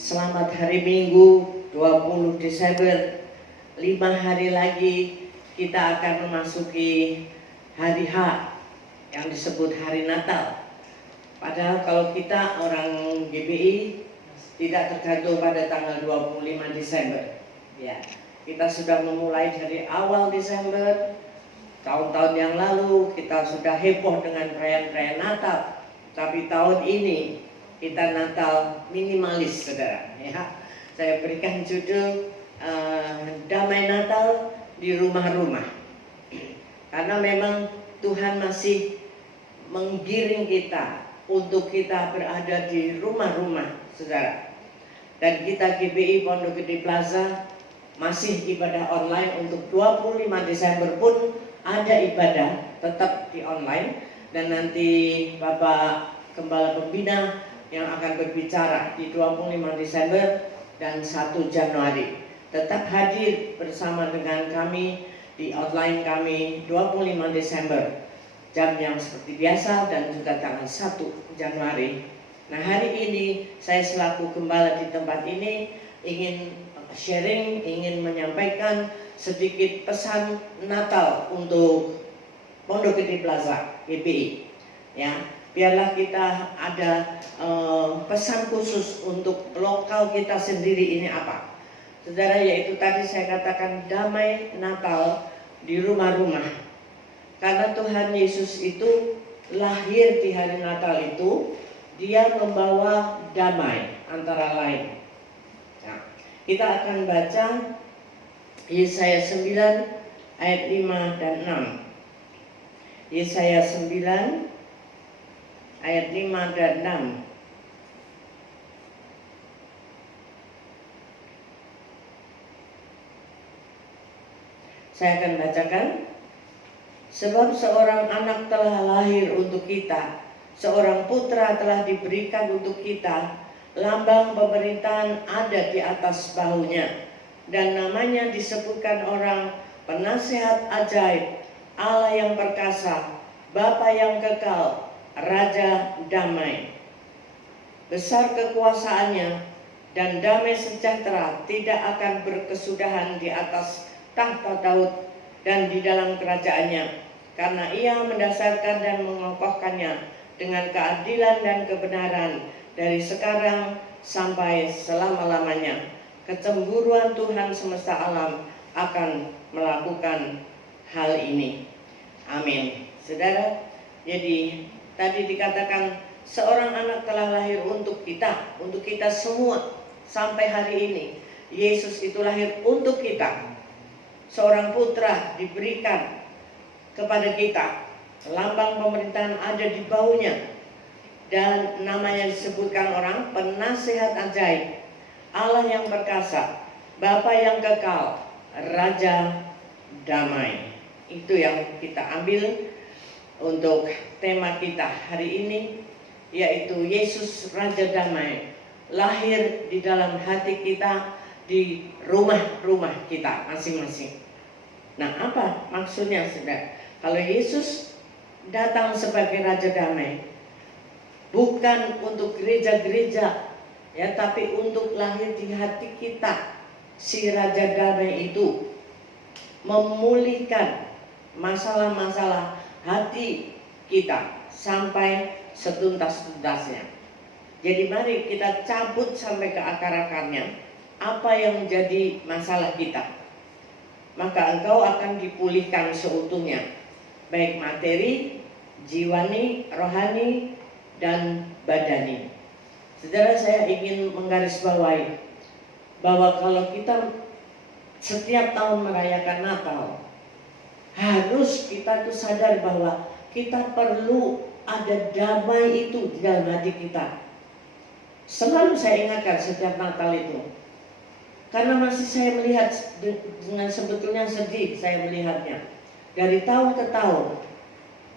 Selamat hari Minggu 20 Desember. 5 hari lagi kita akan memasuki hari H yang disebut hari Natal. Padahal kalau kita orang GBI tidak tergantung pada tanggal 25 Desember. Ya, kita sudah memulai dari awal Desember. Tahun-tahun yang lalu kita sudah heboh dengan perayaan-perayaan Natal. Tapi tahun ini kita Natal minimalis, saudara. Ya, saya berikan judul Damai Natal di Rumah-Rumah. Karena memang Tuhan masih menggiring kita untuk kita berada di rumah-rumah, saudara. Dan kita GBI Pondok Gede Plaza masih ibadah online untuk 25 Desember pun ada ibadah tetap di online. Dan nanti Bapak Gembala Pembina yang akan berbicara di 25 Desember dan 1 Januari. Tetap hadir bersama dengan kami di outline kami 25 Desember. Jam yang seperti biasa dan juga tanggal 1 Januari. Nah, hari ini saya selaku gembala di tempat ini ingin sharing, ingin menyampaikan sedikit pesan Natal untuk Pondok Gede Plaza GBI. Ya, biarlah kita ada pesan khusus untuk lokal kita sendiri ini apa, saudara, yaitu tadi saya katakan damai Natal di rumah-rumah. Karena Tuhan Yesus itu lahir di hari Natal itu, dia membawa damai antara lain. Nah, kita akan baca Yesaya 9 ayat 5 dan 6. Yesaya 9 ayat 5 dan 6. Saya akan bacakan. Sebab seorang anak telah lahir untuk kita, seorang putra telah diberikan untuk kita, lambang pemerintahan ada di atas bahunya, dan namanya disebutkan orang Penasihat Ajaib, Allah yang perkasa, Bapa yang kekal, Raja damai. Besar kekuasaannya dan damai sejahtera tidak akan berkesudahan di atas tahta Daud dan di dalam kerajaannya, karena ia mendasarkan dan mengokohkannya dengan keadilan dan kebenaran dari sekarang sampai selama-lamanya. Kecemburuan Tuhan semesta alam akan melakukan hal ini. Amin. Saudara, jadi tadi dikatakan seorang anak telah lahir untuk kita semua. Sampai hari ini Yesus itu lahir untuk kita. Seorang putra diberikan kepada kita, lambang pemerintahan ada di bahunya, dan namanya disebutkan orang Penasihat Ajaib, Allah yang perkasa, Bapa yang kekal, Raja damai. Itu yang kita ambil untuk tema kita hari ini, yaitu Yesus Raja damai lahir di dalam hati kita, di rumah-rumah kita masing-masing. Nah, apa maksudnya, saudara? Kalau Yesus datang sebagai Raja damai, bukan untuk gereja-gereja, ya, tapi untuk lahir di hati kita. Si Raja damai itu memulihkan masalah-masalah hati kita sampai setuntas-tuntasnya. Jadi mari kita cabut sampai ke akar-akarnya. Apa yang menjadi masalah kita, maka engkau akan dipulihkan seutuhnya, baik materi, jiwani, rohani, dan badani. Saudara, saya ingin menggarisbawahi bahwa kalau kita setiap tahun merayakan Natal, harus kita tuh sadar bahwa kita perlu ada damai itu di dalam hati kita. Selalu saya ingatkan setiap Natal itu. Karena masih saya melihat dengan sebetulnya sedih saya melihatnya. Dari tahun ke tahun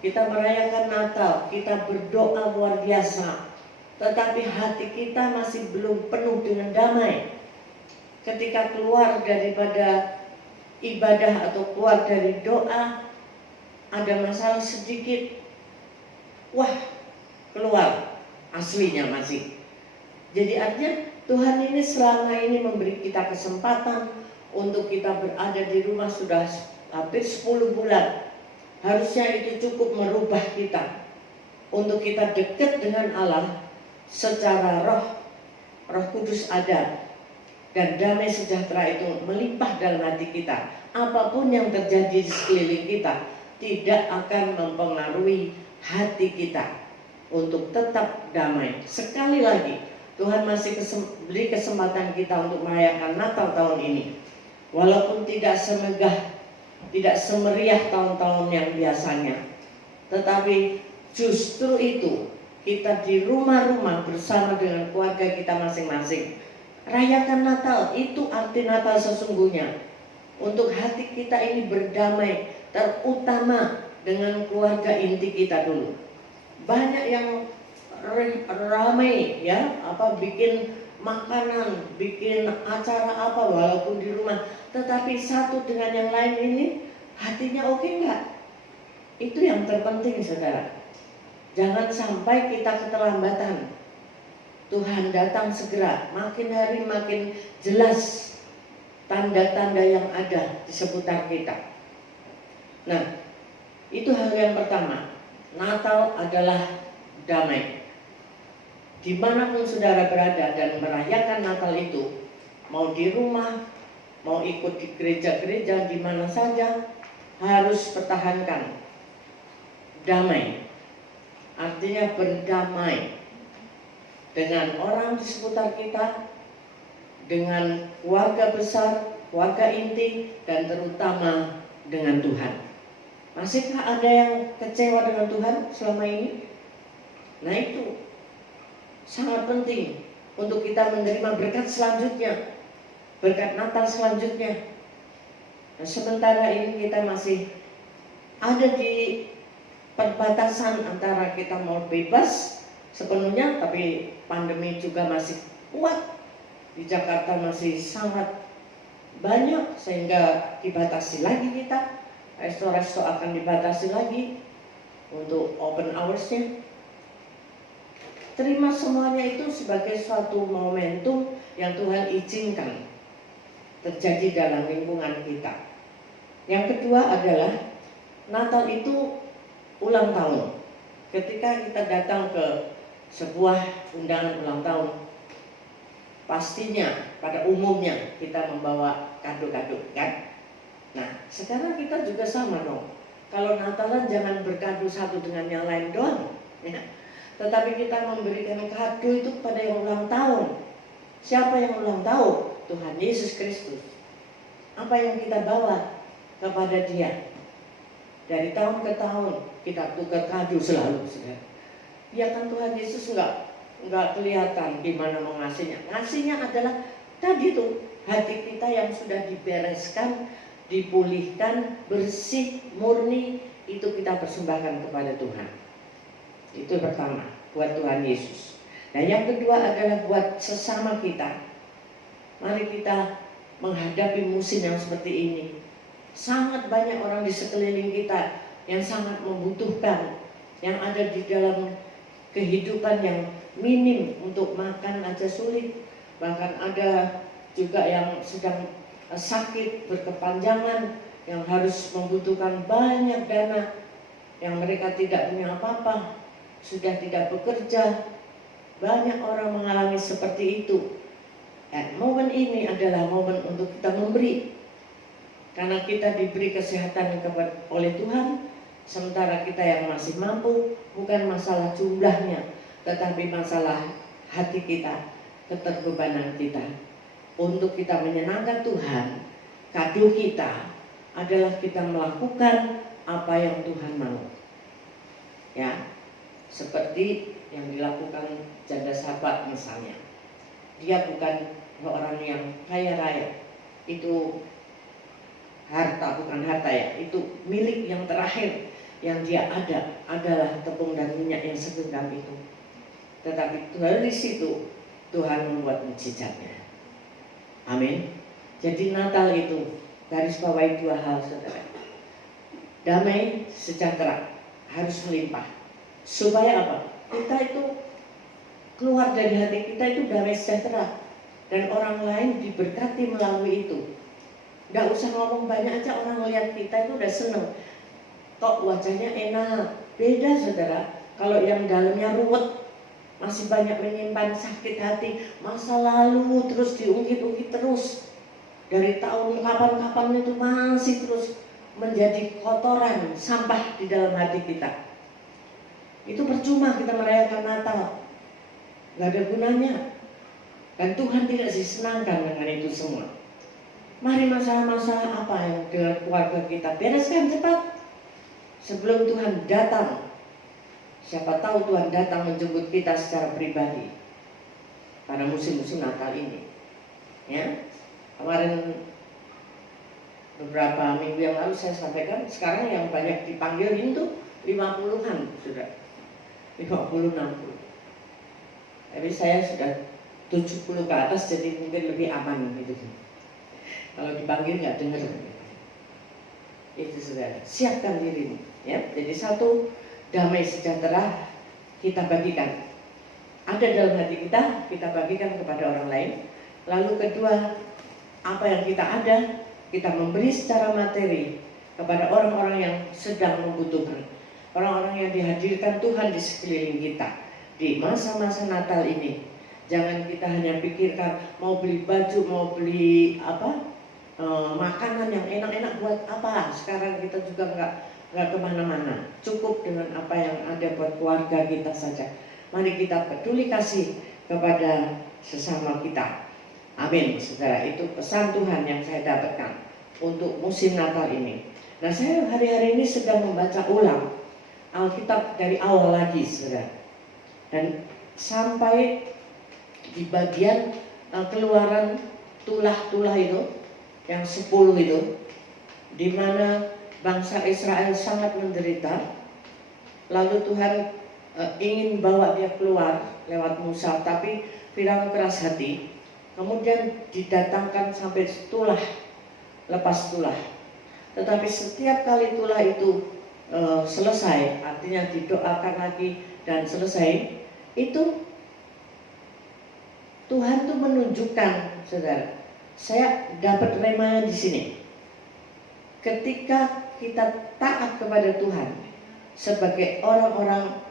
kita merayakan Natal, kita berdoa luar biasa, tetapi hati kita masih belum penuh dengan damai. Ketika keluar daripada ibadah atau keluar dari doa, ada masalah sedikit, wah, keluar aslinya masih. Jadi artinya Tuhan ini selama ini memberi kita kesempatan untuk kita berada di rumah sudah hampir 10 bulan. Harusnya itu cukup merubah kita untuk kita dekat dengan Allah secara Roh Kudus ada, dan damai sejahtera itu melimpah dalam hati kita. Apapun yang terjadi di sekeliling kita tidak akan mempengaruhi hati kita untuk tetap damai. Sekali lagi, Tuhan masih beri kesempatan kita untuk merayakan Natal tahun ini. Walaupun tidak semegah, tidak semeriah tahun-tahun yang biasanya, tetapi justru itu kita di rumah-rumah bersama dengan keluarga kita masing-masing. Rayakan Natal, itu arti Natal sesungguhnya. Untuk hati kita ini berdamai, terutama dengan keluarga inti kita dulu. Banyak yang ramai ya, bikin makanan, bikin acara apa walaupun di rumah, tetapi satu dengan yang lain ini hatinya oke enggak? Itu yang terpenting, saudara. Jangan sampai kita keterlambatan. Tuhan datang segera, makin hari makin jelas tanda-tanda yang ada di seputar kita. Nah, itu hal yang pertama. Natal adalah damai. Dimanapun saudara berada dan merayakan Natal itu, mau di rumah, mau ikut di gereja-gereja, di mana saja, harus pertahankan damai. Artinya berdamai dengan orang di seputar kita, dengan keluarga besar, keluarga inti, dan terutama dengan Tuhan. Masihkah ada yang kecewa dengan Tuhan selama ini? Nah, itu sangat penting untuk kita menerima berkat selanjutnya, berkat Natal selanjutnya. Nah, sementara ini kita masih ada di perbatasan antara kita mau bebas sepenuhnya, tapi pandemi juga masih kuat. Di Jakarta masih sangat banyak sehingga dibatasi lagi kita. Resto-resto akan dibatasi lagi untuk open hours-nya. Terima semuanya itu sebagai suatu momentum yang Tuhan izinkan terjadi dalam lingkungan kita. Yang kedua adalah Natal itu ulang tahun. Ketika kita datang ke sebuah undangan ulang tahun, pastinya pada umumnya kita membawa kado-kado, kan? Nah, sekarang kita juga sama dong. Kalau Natalan jangan berkado satu dengan yang lain doang, ya. Tetapi kita memberikan kado itu kepada yang ulang tahun. Siapa yang ulang tahun? Tuhan Yesus Kristus. Apa yang kita bawa kepada Dia? Dari tahun ke tahun kita tukar kado selalu, saudara. Ya kan, Tuhan Yesus enggak kelihatan gimana mengasihinya. Ngasihnya adalah tadi tuh, hati kita yang sudah dibereskan, dipulihkan, bersih, murni, itu kita persembahkan kepada Tuhan. Itu pertama, buat Tuhan Yesus. Dan yang kedua adalah buat sesama kita. Mari kita menghadapi musim yang seperti ini. Sangat banyak orang di sekeliling kita yang sangat membutuhkan, yang ada di dalam kehidupan yang minim, untuk makan aja sulit. Bahkan ada juga yang sedang sakit berkepanjangan, yang harus membutuhkan banyak dana, yang mereka tidak punya apa-apa, sudah tidak bekerja. Banyak orang mengalami seperti itu. Dan momen ini adalah momen untuk kita memberi, karena kita diberi kesehatan oleh Tuhan. Sementara kita yang masih mampu, bukan masalah jumlahnya, tetapi masalah hati kita, keterbebanan kita. Untuk kita menyenangkan Tuhan, kado kita adalah kita melakukan apa yang Tuhan mau. Ya, seperti yang dilakukan janda sahabat misalnya. Dia bukan orang yang kaya raya. Itu harta, bukan harta ya, itu milik yang terakhir yang dia ada adalah tepung dan minyak yang segenggam itu. Tetapi dari situ Tuhan membuat mukjizatnya. Amin. Jadi Natal itu garis bawahi dua hal, saudara. Damai sejahtera harus melimpah. Supaya apa? Kita itu keluar dari hati kita itu damai sejahtera, dan orang lain diberkati melalui itu. Nggak usah ngomong banyak aja, orang melihat kita itu udah seneng. Kok wajahnya enak. Beda saudara, kalau yang dalamnya ruwet, masih banyak menyimpan sakit hati, masa lalu terus diungkit-ungkit terus. Dari tahun kapan-kapan itu masih terus menjadi kotoran, sampah di dalam hati kita. Itu percuma kita merayakan Natal, nggak ada gunanya. Dan Tuhan tidak disenangkan dengan itu semua. Mari masalah-masalah apa yang dengan keluarga kita bereskan cepat sebelum Tuhan datang. Siapa tahu Tuhan datang menjemput kita secara pribadi pada musim-musim Natal ini. Ya, kemarin beberapa minggu yang lalu saya sampaikan, sekarang yang banyak dipanggil itu 50-an sudah, 50-60. Tapi saya sudah 70 ke atas, jadi mungkin lebih aman gitu. Kalau dipanggil nggak dengar. Itu sudah, siapkan diri. Ya, jadi satu, damai sejahtera kita bagikan. Ada dalam hati kita bagikan kepada orang lain. Lalu kedua, apa yang kita ada, kita memberi secara materi kepada orang-orang yang sedang membutuhkan. Orang-orang yang dihadirkan Tuhan di sekeliling kita di masa-masa Natal ini. Jangan kita hanya pikirkan mau beli baju, mau beli makanan yang enak-enak buat apa. Sekarang kita juga nggak kemana-mana. Cukup dengan apa yang ada buat keluarga kita saja. Mari kita peduli kasih kepada sesama kita. Amin, saudara. Itu pesan Tuhan yang saya dapatkan untuk musim Natal ini. Nah, saya hari-hari ini sedang membaca ulang Alkitab dari awal lagi, saudara. Dan sampai di bagian keluaran tulah-tulah itu, yang 10 itu, di mana bangsa Israel sangat menderita. Lalu Tuhan ingin bawa dia keluar lewat Musa, tapi Firaun keras hati. Kemudian didatangkan sampai tulah, lepas tulah. Tetapi setiap kali tulah itu selesai, artinya didoakan lagi dan selesai, itu Tuhan tuh menunjukkan, saudara. Saya dapat remanya di sini. Ketika kita taat kepada Tuhan sebagai orang-orang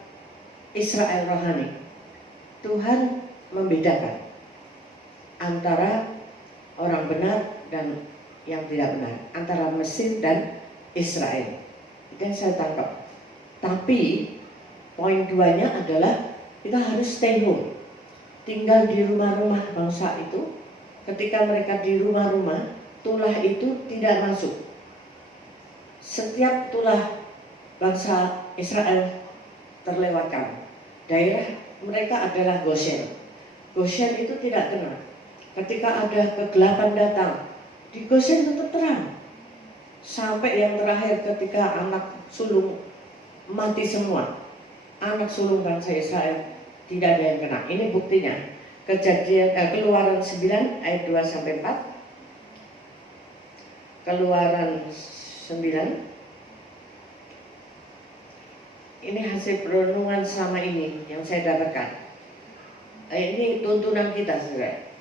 Israel rohani, Tuhan membedakan antara orang benar dan yang tidak benar, antara Mesir dan Israel. Itu yang saya tangkap. Tapi poin duanya adalah kita harus stay home, tinggal di rumah-rumah bangsa itu. Ketika mereka di rumah-rumah, tulah itu tidak masuk. Setiap tulah bangsa Israel terlewatkan. Daerah mereka adalah Goshen. Goshen itu tidak kena. Ketika ada kegelapan datang, di Goshen tetap terang. Sampai yang terakhir ketika anak sulung mati semua. Anak sulung bangsa Israel tidak ada yang kena. Ini buktinya. Keluaran 9 ayat 2 sampai 4. Keluaran 9. Ini hasil perenungan selama ini yang saya dapatkan. Ini tuntunan kita, saudara.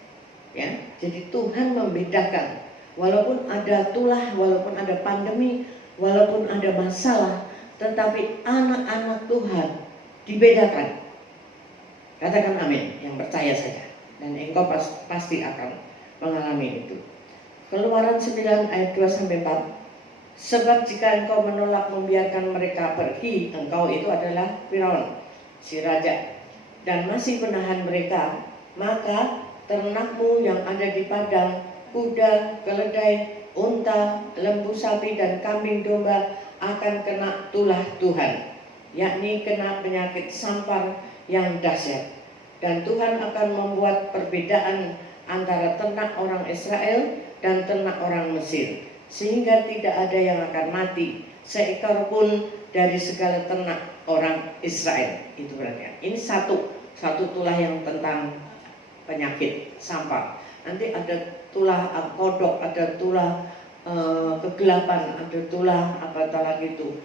Ya, jadi Tuhan membedakan. Walaupun ada tulah, walaupun ada pandemi, walaupun ada masalah, tetapi anak-anak Tuhan dibedakan. Katakan amin, yang percaya saja. Dan engkau pasti akan mengalami itu. Keluaran 9 ayat 2 sampai 4. Sebab jika engkau menolak membiarkan mereka pergi, engkau itu adalah Firaun, si raja, dan masih menahan mereka, maka ternakmu yang ada di padang, kuda, keledai, unta, lembu sapi, dan kambing domba akan kena tulah Tuhan, yakni kena penyakit sampar yang dahsyat. Dan Tuhan akan membuat perbedaan antara ternak orang Israel dan ternak orang Mesir, sehingga tidak ada yang akan mati seekor pun dari segala ternak orang Israel. Itu berarti ini satu tulah yang tentang penyakit sampar. Nanti ada tulah kodok, ada tulah kegelapan, ada tulah lagi itu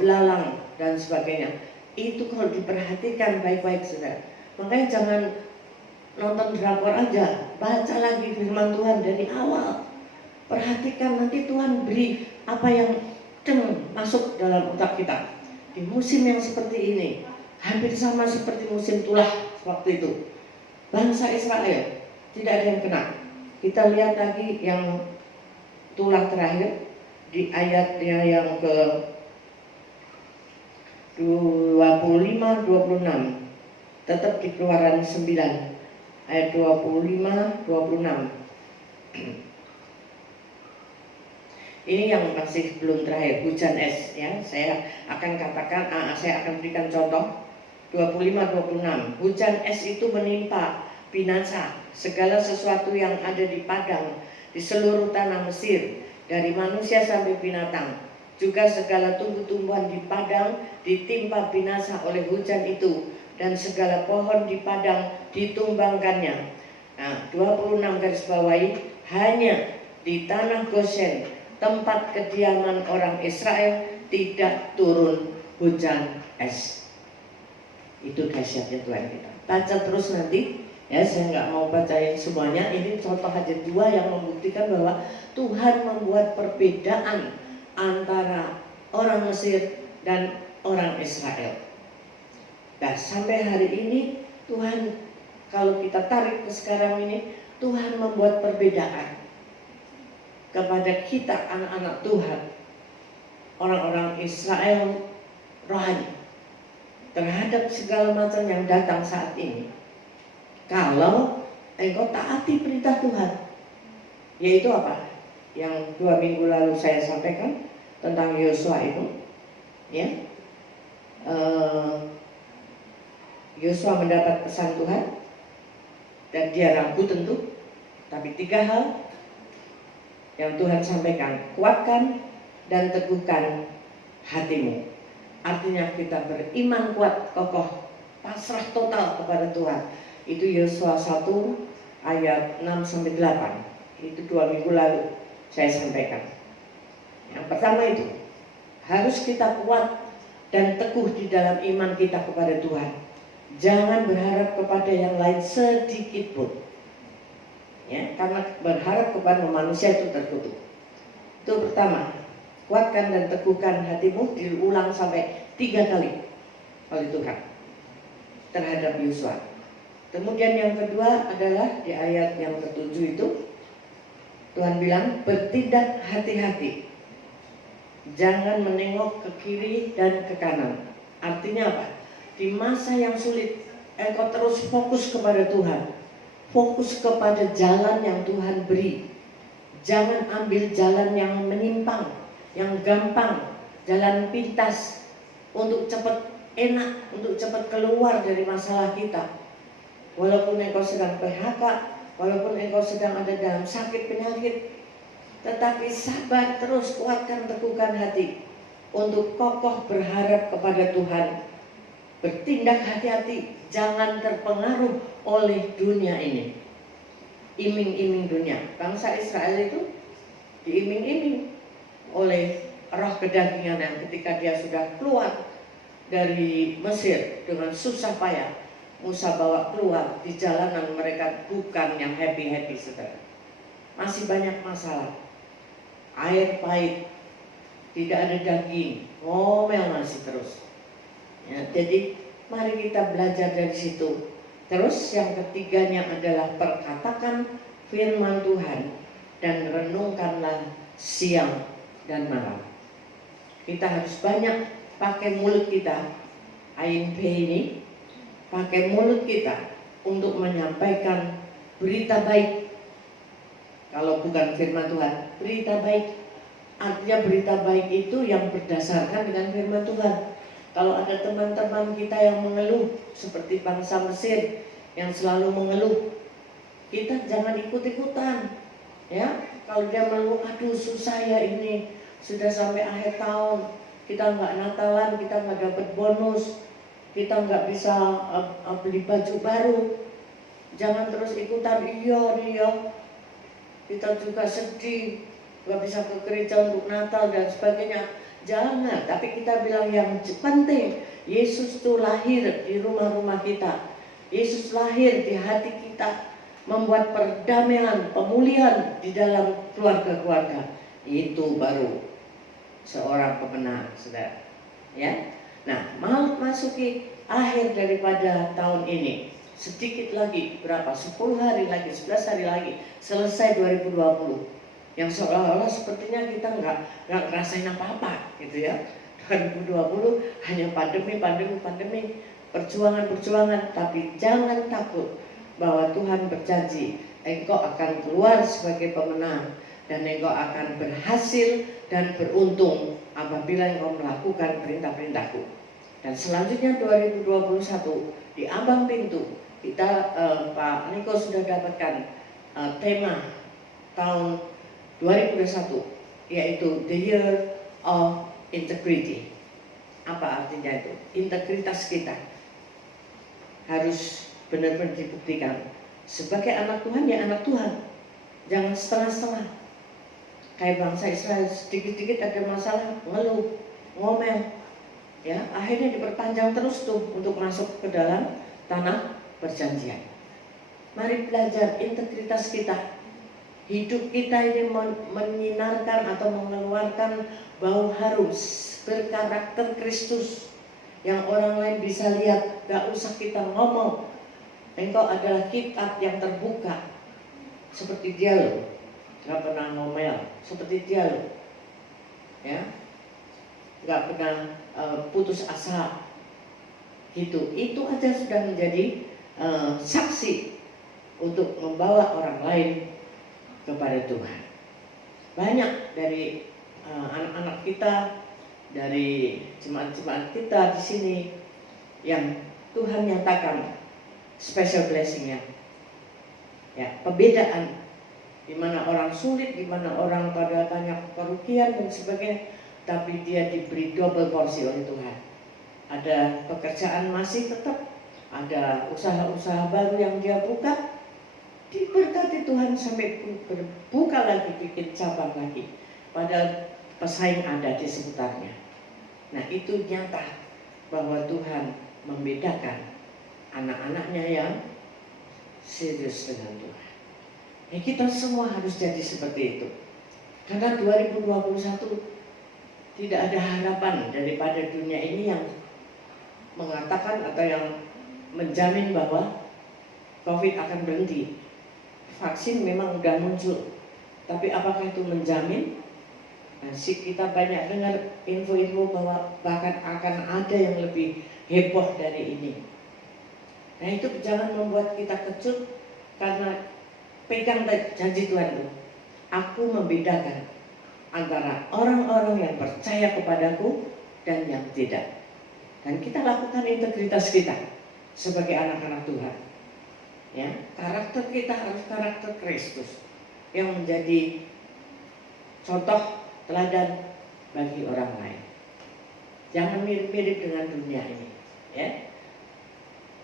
belalang dan sebagainya. Itu kalau diperhatikan baik-baik, saudara, Makanya jangan nonton drakor aja, baca lagi firman Tuhan dari awal. Perhatikan, nanti Tuhan beri apa yang masuk dalam otak kita. Di musim yang seperti ini, hampir sama seperti musim tulah waktu itu. Bangsa Israel tidak ada yang kena. Kita lihat lagi yang tulah terakhir di ayatnya yang ke 25-26. Tetap di Keluaran 9 ayat 25-26. Ini yang masih belum terakhir, hujan es ya. Saya akan katakan, saya akan berikan contoh 25-26. Hujan es itu menimpa binasa segala sesuatu yang ada di padang di seluruh tanah Mesir, dari manusia sampai binatang. Juga segala tumbuh-tumbuhan di padang ditimpa binasa oleh hujan itu, dan segala pohon di padang ditumbangkannya. Nah, 26 garis bawahi, hanya di tanah Goshen, tempat kediaman orang Israel, tidak turun hujan es. Itu dahsyatnya Tuhan kita. Baca terus nanti ya, saya nggak mau bacain semuanya. Ini contoh aja dua yang membuktikan bahwa Tuhan membuat perbedaan antara orang Mesir dan orang Israel. Nah, sampai hari ini Tuhan, kalau kita tarik ke sekarang ini, Tuhan membuat perbedaan kepada kita, anak-anak Tuhan, orang-orang Israel rohani, terhadap segala macam yang datang saat ini. Kalau engkau taati perintah Tuhan, yaitu apa? Yang 2 minggu lalu saya sampaikan tentang Yosua itu, ya. Yosua mendapat pesan Tuhan dan dia ragu tentu, tapi 3 hal yang Tuhan sampaikan: kuatkan dan teguhkan hatimu. Artinya kita beriman kuat, kokoh, pasrah total kepada Tuhan. Itu Yosua 1 ayat 6-8. Itu 2 minggu lalu saya sampaikan. Yang pertama itu harus kita kuat dan teguh di dalam iman kita kepada Tuhan. Jangan berharap kepada yang lain sedikit pun. Ya, karena berharap kepada manusia itu terkutuk. Itu pertama, kuatkan dan teguhkan hatimu, diulang sampai 3 kali oleh Tuhan terhadap Yosua. Kemudian yang kedua adalah di ayat yang ke-7 itu Tuhan bilang, bertindak hati-hati, jangan menengok ke kiri dan ke kanan. Artinya apa? Di masa yang sulit, engkau terus fokus kepada Tuhan, fokus kepada jalan yang Tuhan beri. Jangan ambil jalan yang menyimpang, yang gampang, jalan pintas untuk cepat enak, untuk cepat keluar dari masalah kita. Walaupun engkau sedang PHK, walaupun engkau sedang ada dalam sakit penyakit, tetapi sabar terus, kuatkan, teguhkan hati untuk kokoh berharap kepada Tuhan. Bertindak hati-hati, jangan terpengaruh oleh dunia ini, iming-iming dunia. Bangsa Israel itu diiming-iming oleh roh kedagingan yang ketika dia sudah keluar dari Mesir dengan susah payah, Musa bawa keluar, di jalanan mereka bukan yang happy-happy, saudara. Masih banyak masalah, air pahit, tidak ada daging, ngomel masih terus. Ya, jadi mari kita belajar dari situ. Terus yang ketiganya adalah perkatakan firman Tuhan dan renungkanlah siang dan malam. Kita harus banyak pakai mulut kita, AINP ini, pakai mulut kita untuk menyampaikan berita baik. Kalau bukan firman Tuhan, berita baik. Artinya berita baik itu yang berdasarkan dengan firman Tuhan. Kalau ada teman-teman kita yang mengeluh seperti bangsa Mesir yang selalu mengeluh, kita jangan ikut-ikutan. Ya, kalau dia mengeluh, aduh susah ya ini, sudah sampai akhir tahun, kita nggak Natalan, kita nggak dapat bonus, kita nggak bisa beli baju baru. Jangan terus ikutan, iya, kita juga sedih, nggak bisa ke gereja untuk Natal dan sebagainya. Jangan, tapi kita bilang yang penting Yesus itu lahir di rumah-rumah kita. Yesus lahir di hati kita, membuat perdamaian, pemulihan di dalam keluarga-keluarga. Itu baru seorang pemenang, saudara. Ya. Nah, mau masuki akhir daripada tahun ini. Sedikit lagi, berapa? 10 hari lagi, 11 hari lagi, selesai 2020. Yang seolah-olah sepertinya kita nggak ngerasain apa-apa, gitu ya. 2020 hanya pandemi, perjuangan, tapi jangan takut bahwa Tuhan berjanji engkau akan keluar sebagai pemenang dan engkau akan berhasil dan beruntung apabila engkau melakukan perintah-perintahku. Dan selanjutnya 2021 di ambang pintu kita Pak Niko sudah dapatkan tema tahun 2021 yaitu The Year of Integrity. Apa artinya itu? Integritas kita harus benar-benar dibuktikan. Sebagai anak Tuhan ya anak Tuhan, jangan setengah-setengah. Kayak bangsa Israel, sedikit-sedikit ada masalah, ngeluh, ngomel, ya akhirnya diperpanjang terus tuh untuk masuk ke dalam tanah perjanjian. Mari belajar integritas kita. Hidup kita ini menyinarkan atau mengeluarkan bau harum berkarakter Kristus yang orang lain bisa lihat. Gak usah kita ngomong, engkau adalah kitab yang terbuka. Seperti dia loh, gak pernah ngomel. Seperti dia loh, ya, gak pernah putus asa. Gitu. Itu aja sudah menjadi saksi untuk membawa orang lain kepada Tuhan. Banyak dari anak-anak kita, dari jemaat-jemaat kita di sini yang Tuhan nyatakan special blessing-nya. Ya, perbedaan di mana orang sulit, di mana orang pada banyak kerugian dan sebagainya, tapi dia diberi double porsi oleh Tuhan. Ada pekerjaan masih tetap, ada usaha-usaha baru yang dia buka, diberkati Tuhan sampai berbuka lagi, bikin cabang lagi. Padahal pesaing ada di sekitarnya. Nah itu nyata bahwa Tuhan membedakan anak-anaknya yang serius dengan Tuhan. Ya kita semua harus jadi seperti itu. Karena 2021 tidak ada harapan daripada dunia ini yang mengatakan atau yang menjamin bahwa COVID akan berhenti. Vaksin memang sudah muncul, tapi apakah itu menjamin? Nah, kita banyak dengar info-info bahwa bahkan akan ada yang lebih heboh dari ini. Nah itu jangan membuat kita kejut, karena pegang janji Tuhan itu. Aku membedakan antara orang-orang yang percaya kepadaku dan yang tidak. Dan kita lakukan integritas kita sebagai anak-anak Tuhan. Ya, karakter kita harus karakter Kristus yang menjadi contoh teladan bagi orang lain. Jangan mirip-mirip dengan dunia ini, ya.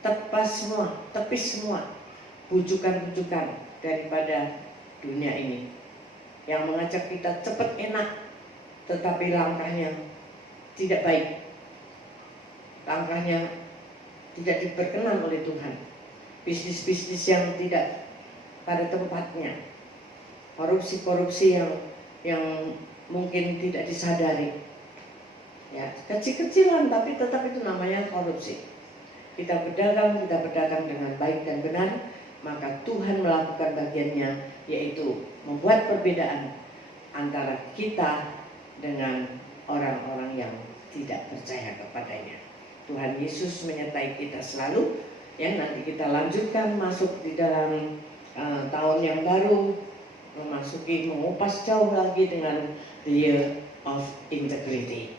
Tepis semua bujukan-bujukan daripada dunia ini yang mengajak kita cepat enak, tetapi langkahnya tidak baik. Langkahnya tidak diperkenan oleh Tuhan. Bisnis-bisnis yang tidak pada tempatnya, korupsi-korupsi yang mungkin tidak disadari, ya kecil-kecilan tapi tetap itu namanya korupsi. Kita berdagang dengan baik dan benar, maka Tuhan melakukan bagiannya, yaitu membuat perbedaan antara kita dengan orang-orang yang tidak percaya kepadanya. Tuhan Yesus menyertai kita selalu. Ya, nanti kita lanjutkan masuk di dalam tahun yang baru, mengupas jauh lagi dengan the year of integrity.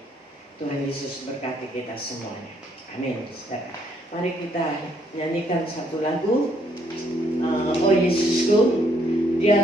Tuhan Yesus berkati kita semuanya. Amin. Saudara, mari kita nyanyikan satu lagu. Oh Yesusku, Dia